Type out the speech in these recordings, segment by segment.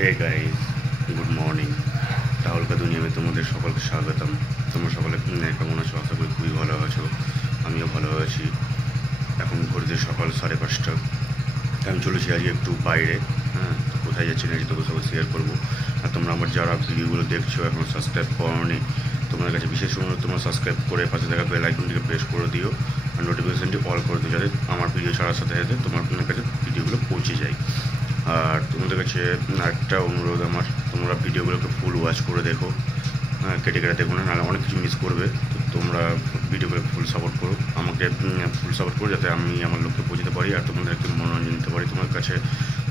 হে guys, good morning. Rahul কা দুনিয়া में তোমাদের সকলকে স্বাগতম। তোমরা সকলে কেমন আছো? আশা করি খুবই ভালো আছো। আমিও ভালো আছি। এখন ঘড়িতে সকাল 5:30। আমি চলেছি আজকে একটু বাইরে। হ্যাঁ, তো কোথায় যাচ্ছি না তোকে সবাই শেয়ার করবো। আর তোমরা আমার যারা ভিডিওগুলো দেখছো এখন সাবস্ক্রাইব করোনি, তোমাদের কাছে বিশেষ অনুরোধ, তোমরা সাবস্ক্রাইব করে পাশে থাকা বেল আইকনটিকে প্রেস করে দিও আর নোটিফিকেশানটি অল করে দিও, যাতে আমার ভিডিও ছাড়ার সাথে সাথে তোমার কাছে ভিডিওগুলো পৌঁছে যায়। আর তোমাদের কাছে একটা অনুরোধ আমার, তোমরা ভিডিওগুলোকে ফুল ওয়াচ করে দেখো। হ্যাঁ, কেটে কেটে দেখো না, নাহলে অনেক কিছু মিস করবে। তো তোমরা ভিডিওগুলো ফুল সাপোর্ট করো, আমাকে ফুল সাপোর্ট করো, যাতে আমি আমার লক্ষ্যে পৌঁছতে পারি আর তোমাদের একটু মনোরঞ্জন দিতে পারি, তোমার কাছে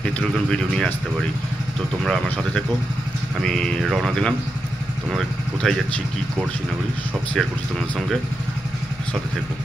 নিত্য নতুন ভিডিও নিয়ে আসতে পারি। তো তোমরা আমার সাথে থেকো। আমি রওনা দিলাম। তোমরা কোথায় যাচ্ছি, কী করছি না করি সব শেয়ার করছি তোমাদের সঙ্গে, সাথে থেকো।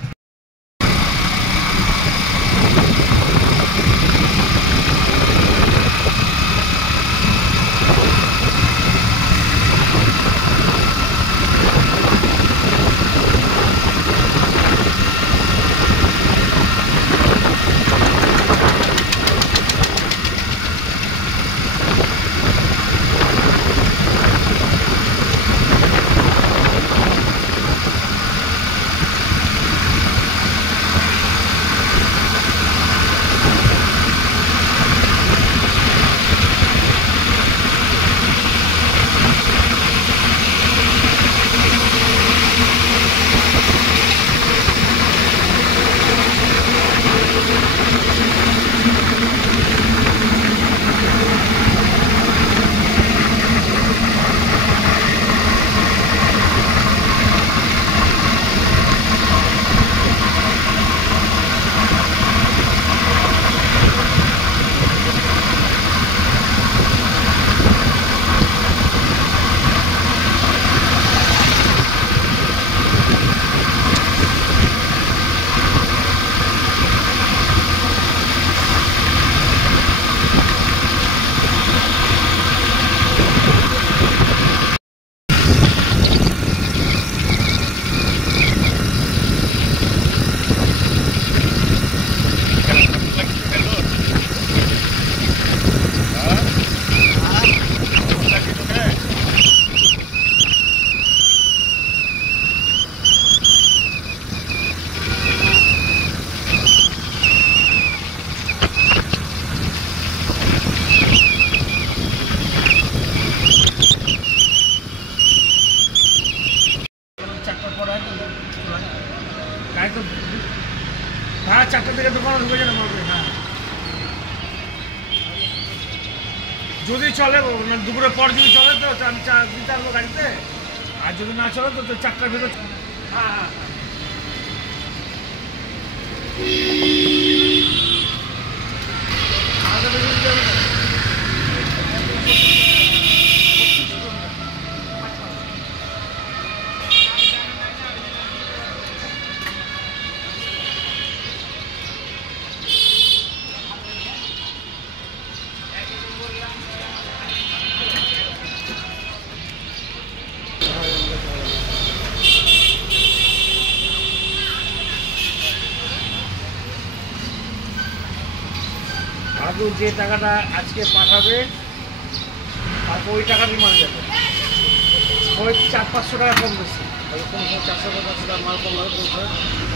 হ্যাঁ, 4টা থেকে দোকানে ঢুকে যাবে। হ্যাঁ, যদি চলে দুপুরের পর যদি চলে তো আমি দিতে আসবো গাড়িতে, আর যদি না চলে তো 4টার ভেতর। হ্যাঁ, আদৌ যে টাকাটা আজকে পাঠাবে তারপর ওই টাকারই মাল যাবে, ওই 400-500 টাকা কম বেশি। কোনো 400-500 টাকা মাল কম লাগে,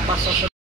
500-700